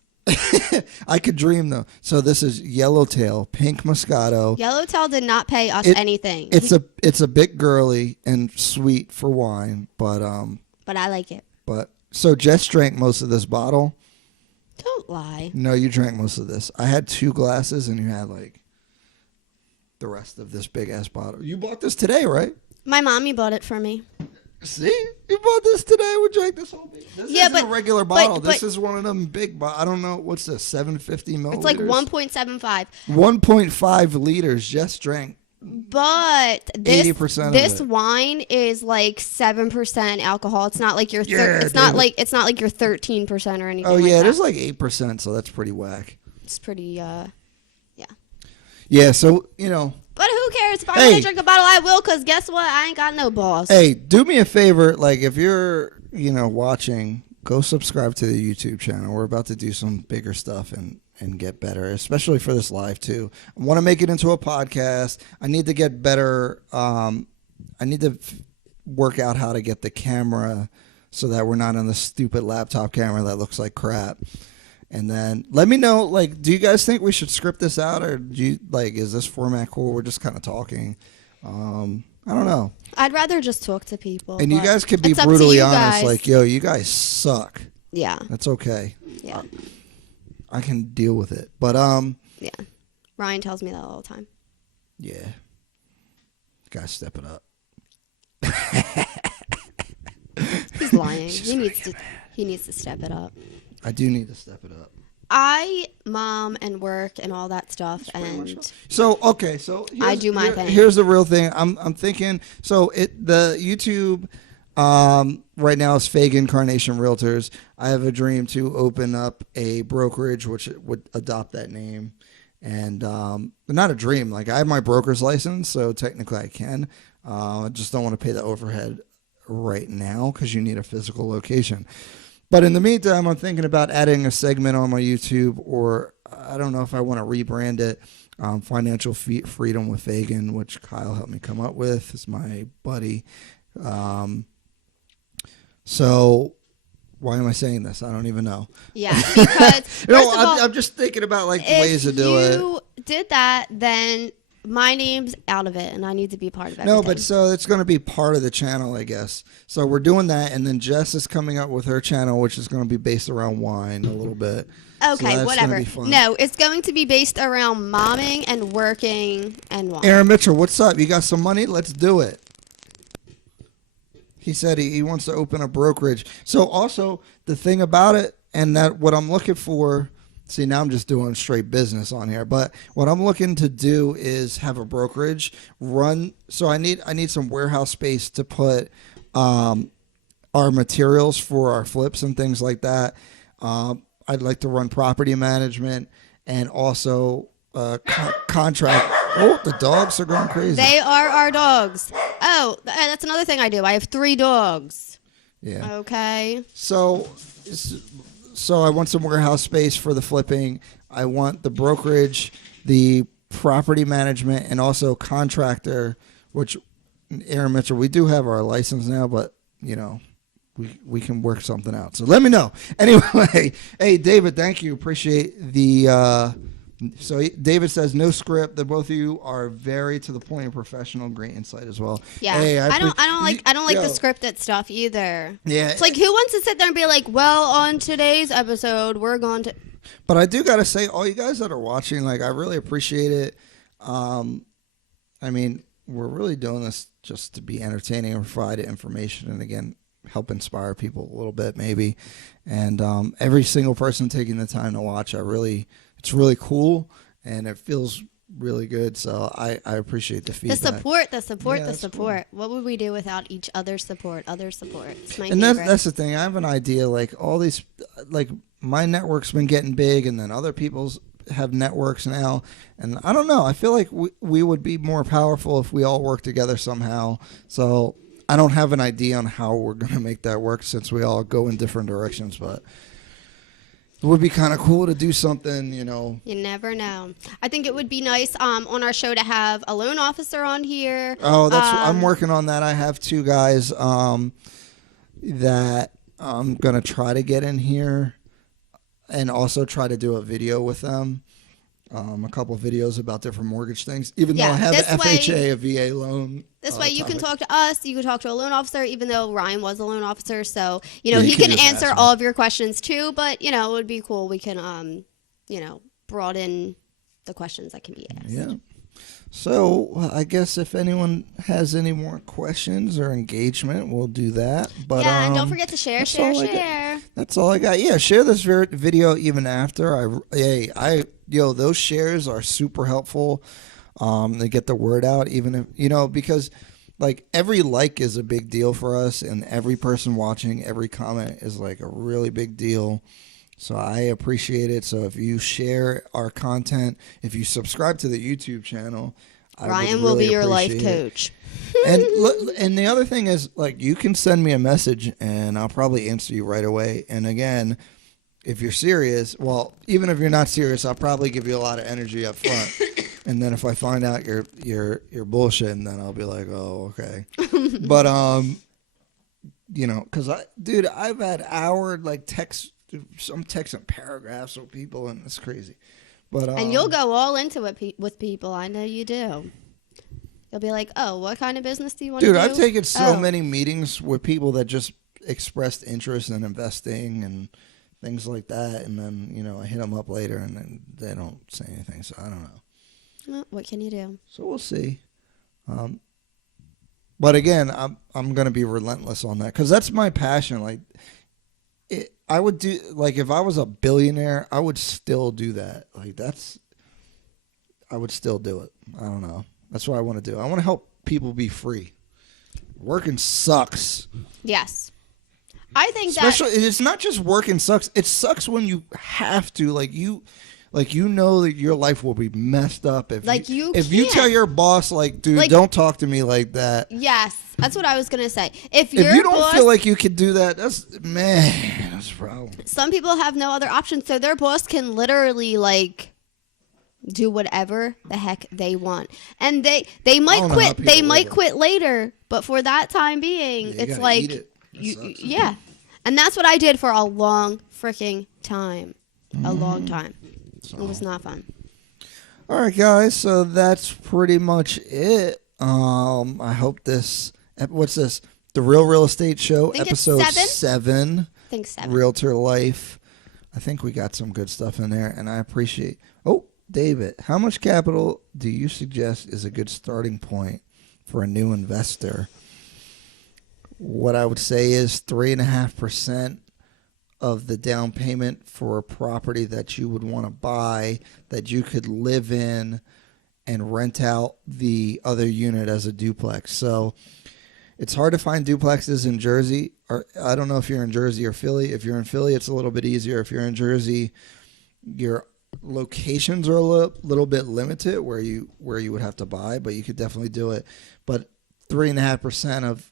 I could dream, though. So this is Yellowtail, Pink Moscato. Yellowtail did not pay us anything. It's a bit girly and sweet for wine, but I like it. But so Jess drank most of this bottle. Don't lie. No, you drank most of this. I had 2 glasses, and you had like the rest of this big ass bottle. You bought this today, right? My mommy bought it for me. See, you bought this today. We drank this whole big. This isn't a regular bottle. This is one of them big bottles. I don't know what's this. 750 milliliters. It's like 1.75. 1.5 liters. Jess drank. But this 80% this wine is like 7% alcohol. It's not like your it's not like your 13% or anything. Oh yeah, like it is like 8%, so that's pretty whack. It's pretty yeah. Yeah, so you know. But who cares? If I want to drink a bottle, I will. Cause guess what? I ain't got no balls. Hey, do me a favor. Like if you're watching, go subscribe to the YouTube channel. We're about to do some bigger stuff and get better, especially for this live too. I want to make it into a podcast. I need to get better. I need to work out how to get the camera so that we're not on the stupid laptop camera that looks like crap. And then let me know, like, do you guys think we should script this out, or do you is this format cool? We're just kind of talking. I don't know. I'd rather just talk to people. And you guys could be brutally honest, like, yo, you guys suck. Yeah. That's okay. Yeah. I can deal with it. But yeah. Ryan tells me that all the time. Yeah. Gotta step it up. He's lying. He needs to step it up. I do need to step it up. I mom and work and all that stuff, and so okay, so I do my thing. Here's the real thing. I'm thinking. So the YouTube right now is Fagan-Carnation Realtors. I have a dream to open up a brokerage which would adopt that name, and not a dream. Like I have my broker's license, so technically I can. I just don't want to pay the overhead right now because you need a physical location. But in the meantime, I'm thinking about adding a segment on my YouTube, or I don't know if I want to rebrand it. Financial Freedom with Fagan, which Kyle helped me come up with. Is my buddy. So why am I saying this? I don't even know. Yeah, because I'm just thinking about like ways to do it. If you did that, then my name's out of it, and I need to be part of everything. No, but so it's going to be part of the channel, I guess. So we're doing that, and then Jess is coming up with her channel, which is going to be based around wine a little bit. Okay, so whatever. No, it's going to be based around momming and working and wine. Aaron Mitchell, what's up? You got some money? Let's do it. He said he wants to open a brokerage. So also, the thing about it, and that what I'm looking for... See, now I'm just doing straight business on here. But what I'm looking to do is have a brokerage run. So I need some warehouse space to put our materials for our flips and things like that. I'd like to run property management and also contract. Oh, the dogs are going crazy. They are our dogs. Oh, that's another thing I do. I have 3 dogs. Yeah. Okay. So I want some warehouse space for the flipping. I want the brokerage, the property management, and also contractor, which Aaron Mitchell, we do have our license now, but, we can work something out. So let me know. Anyway, hey, David, thank you. Appreciate the... So David says no script. The both of you are very to the point and professional. Great insight as well. Yeah, hey, I don't like the scripted stuff either. Yeah, it's like who wants to sit there and be like, well, on today's episode, we're going to. But I do gotta say, all you guys that are watching, like, I really appreciate it. I mean, we're really doing this just to be entertaining and provide information, and again, help inspire people a little bit, maybe. And every single person taking the time to watch, it's really cool, and it feels really good. So I appreciate the feedback. The support. Cool. What would we do without each other's support? It's my and favorite. That's the thing. I have an idea. Like all these, like my network's been getting big, and then other people's have networks now. And I don't know. I feel like we would be more powerful if we all work together somehow. So I don't have an idea on how we're going to make that work since we all go in different directions, but. It would be kind of cool to do something, you know. You never know. I think it would be nice on our show to have a loan officer on here. Oh, I'm working on that. I have 2 guys that I'm going to try to get in here and also try to do a video with them. A couple of videos about different mortgage things, even though I have an FHA, a VA loan. This way you can talk to us, you can talk to a loan officer, even though Ryan was a loan officer. So, he can answer all of your questions too, but, it would be cool. We can, broaden the questions that can be asked. Yeah. So I guess if anyone has any more questions or engagement, we'll do that. But and don't forget to share. That's all I got. Yeah, share this video even after. Those shares are super helpful. They get the word out, even if because like every like is a big deal for us, and every person watching, every comment is like a really big deal. So I appreciate it. So if you share our content, if you subscribe to the YouTube channel, Ryan will be your life coach. And the other thing is, like, you can send me a message and I'll probably answer you right away. And again, if you're serious, well, even if you're not serious, I'll probably give you a lot of energy up front. And then if I find out you're bullshitting, then I'll be like, oh, okay. But because I've had I'm texting paragraphs with people, and it's crazy. But and you'll go all into it with people. I know you do. You'll be like, "Oh, what kind of business do you want to do?" Dude, I've taken so many meetings with people that just expressed interest in investing and things like that, and then I hit them up later, and then they don't say anything. So I don't know. Well, what can you do? So we'll see. But again, I'm gonna be relentless on that because that's my passion. Like. I would do, like, if I was a billionaire, I would still do that. Like, I would still do it. I don't know. That's what I want to do. I want to help people be free. Working sucks. Yes. I think Especially, it's not just working sucks. It sucks when you have to, that your life will be messed up if you tell your boss, like, dude, don't talk to me like that. Yes, that's what I was gonna say. If you don't feel like you could do that, that's a problem. Some people have no other option, so their boss can literally do whatever the heck they want, and they might quit. They might quit later, but for that time being, it's like yeah, and that's what I did for a long freaking time. A long time. So. It was not fun. All right, guys. So that's pretty much it. I hope what's this? The Real Estate Show, episode 7. I think 7. Realtor Life. I think we got some good stuff in there, and I appreciate. Oh, David, how much capital do you suggest is a good starting point for a new investor? What I would say is 3.5% of the down payment for a property that you would want to buy that you could live in and rent out the other unit as a duplex. So it's hard to find duplexes in Jersey. Or I don't know if you're in Jersey or Philly. If you're in Philly, it's a little bit easier. If you're in Jersey, your locations are a little bit limited where you would have to buy, but you could definitely do it. But 3.5% of,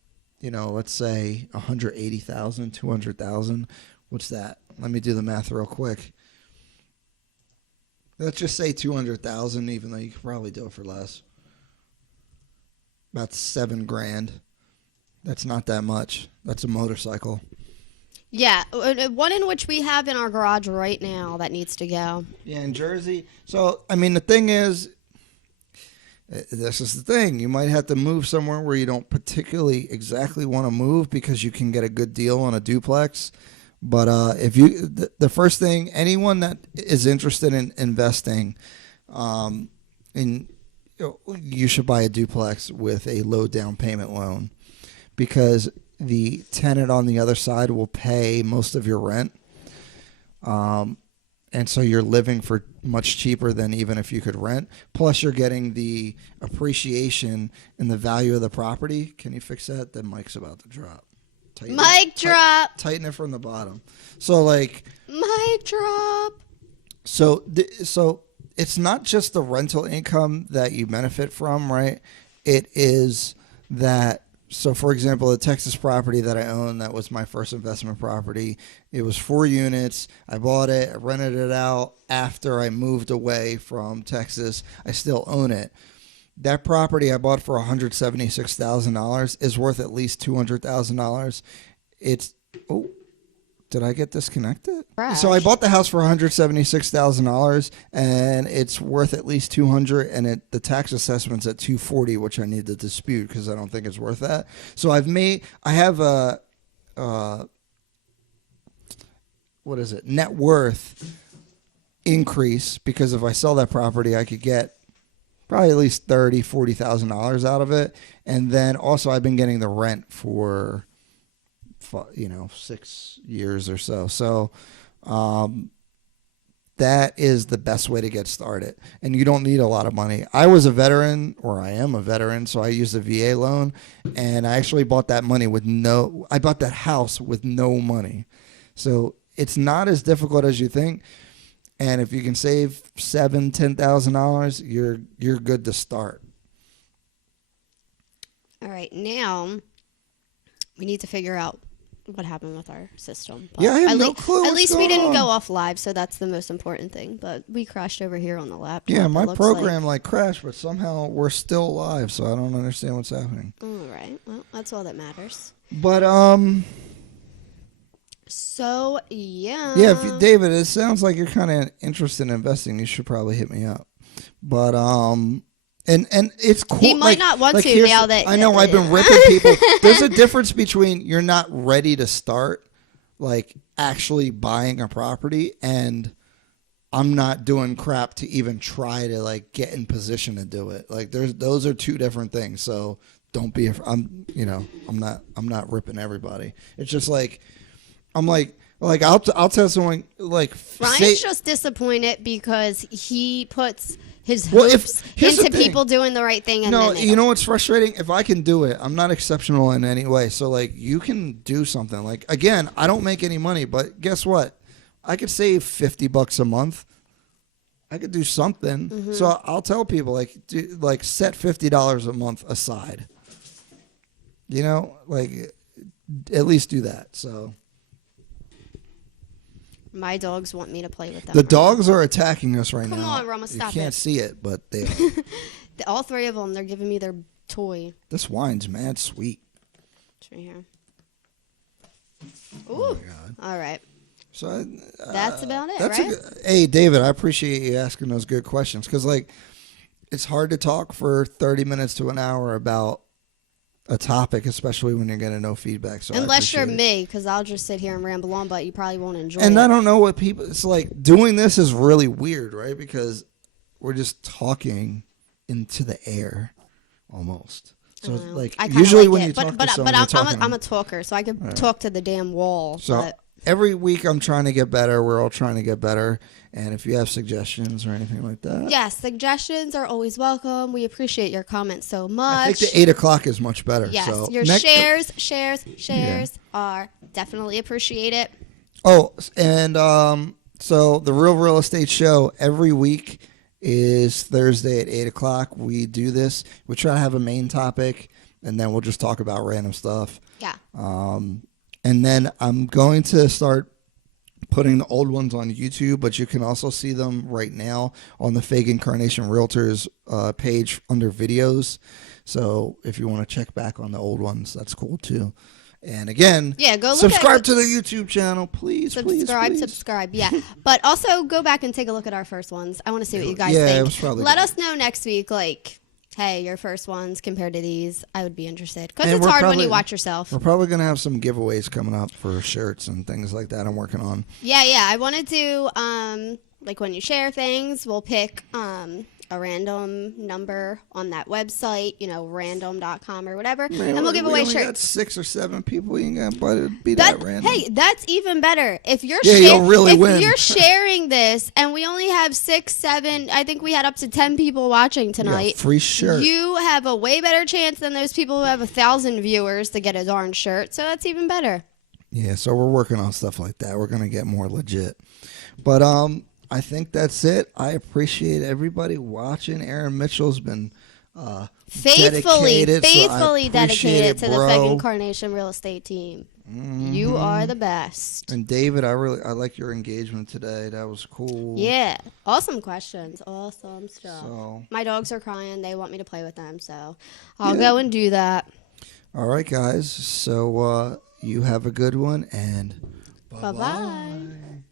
let's say 180,000, 200,000. What's that? Let me do the math real quick. Let's just say 200,000, even though you could probably do it for less. About $7,000. That's not that much. That's a motorcycle. Yeah, one in which we have in our garage right now that needs to go. Yeah, in Jersey. So, the thing is, this is the thing. You might have to move somewhere where you don't particularly exactly want to move because you can get a good deal on a duplex. But the first thing, anyone that is interested in investing, you should buy a duplex with a low down payment loan, because the tenant on the other side will pay most of your rent, and so you're living for much cheaper than even if you could rent. Plus, you're getting the appreciation in the value of the property. Can you fix that? The mic's about to drop. Mic drop. Tighten it from the bottom. So mic drop. So it's not just the rental income that you benefit from, right? It is that So, for example, the Texas property that I own, that was my first investment property. It was 4 units. I bought it, I rented it out after I moved away from Texas. I still own it. That property I bought for $176,000 is worth at least $200,000. It's did I get disconnected? Crash. So I bought the house for $176,000, and it's worth at least $200,000, and the tax assessment's at $240,000, which I need to dispute because I don't think it's worth that. So I have a net worth increase, because if I sell that property, I could get probably at least $30,000-$40,000 out of it, and then also I've been getting the rent for 6 years or so. So that is the best way to get started. And you don't need a lot of money. I was a veteran, or I am a veteran, so I used a VA loan, and I actually bought that house with no money. So it's not as difficult as you think. And if you can save $7,000-$10,000, you're good to start. All right, now we need to figure out what happened with our system. But yeah, I have no clue. At least we didn't go off live, so that's the most important thing. But we crashed over here on the laptop. Yeah, my program crashed, but somehow we're still live, so I don't understand what's happening. All right, well, that's all that matters. But so yeah. Yeah, David, it sounds like you're kind of interested in investing. You should probably hit me up. But And it's cool. He might not want to now that I know I've been ripping people. There's a difference between you're not ready to start, like actually buying a property, and I'm not doing crap to even try to like get in position to do it. Like those are two different things. So don't be. I'm not ripping everybody. It's just like I'll tell someone like Ryan's just disappointed because he puts his hopes into people doing the right thing. And no, you know what's frustrating? If I can do it, I'm not exceptional in any way. So like you can do something. Like again, I don't make any money, but guess what? I could save $50 a month. I could do something. Mm-hmm. So I'll tell people set $50 a month aside. You know, like at least do that. So. My dogs want me to play with them. The dogs are attacking us right now. Come on, Roma, stop it. You can't see it, but they are. All 3 of them, they're giving me their toy. This wine's mad sweet. It's right here. Ooh. Oh, my God. All right. So that's about it, right? Hey, David, I appreciate you asking those good questions because, it's hard to talk for 30 minutes to an hour about a topic, especially when you're getting no feedback. So unless you're me, because I'll just sit here and ramble on, but you probably won't enjoy it. And I don't know what people. It's like doing this is really weird, right? Because we're just talking into the air, almost. So usually when you talk to someone, I'm a talker, so I can talk to the damn wall. So every week I'm trying to get better. We're all trying to get better. And if you have suggestions or anything like that. Yes, suggestions are always welcome. We appreciate your comments so much. I think the 8 o'clock is much better. Yes, so your shares are definitely appreciated. Oh, and so the Real Estate Show every week is Thursday at 8 o'clock. We do this. We try to have a main topic, and then we'll just talk about random stuff. Yeah. And then I'm going to start putting the old ones on YouTube, but you can also see them right now on the Fagan-Carnation Realtors page under videos. So if you want to check back on the old ones, that's cool too. And again, go subscribe to the YouTube channel, please. Subscribe, yeah. But also go back and take a look at our first ones. I want to see what you guys think. It was probably Let good. us know next week, hey, your first ones compared to these. I would be interested. Because it's hard when you watch yourself. We're probably going to have some giveaways coming up for shirts and things like that I'm working on. Yeah. I want to do, when you share things, we'll pick a random number on that website, random.com or whatever, Man, and we'll give away shirts. We got 6 or 7 people. You ain't got to be that random. Hey, that's even better. If you're you'll really win. If you're sharing this and we only have 6, 7, I think we had up to 10 people watching tonight. Free shirt. You have a way better chance than those people who have 1,000 viewers to get a darn shirt. So that's even better. Yeah, so we're working on stuff like that. We're going to get more legit. But I think that's it. I appreciate everybody watching. Aaron Mitchell's been faithfully dedicated, so I appreciate dedicated it, to the bro. Fagan-Carnation real estate team. You are the best. And David, I like your engagement today. That was cool. Yeah, awesome questions, awesome stuff. So, My dogs are crying. They want me to play with them, so I'll go and do that. all right, guys. So you have a good one, and Bye-bye. bye-bye.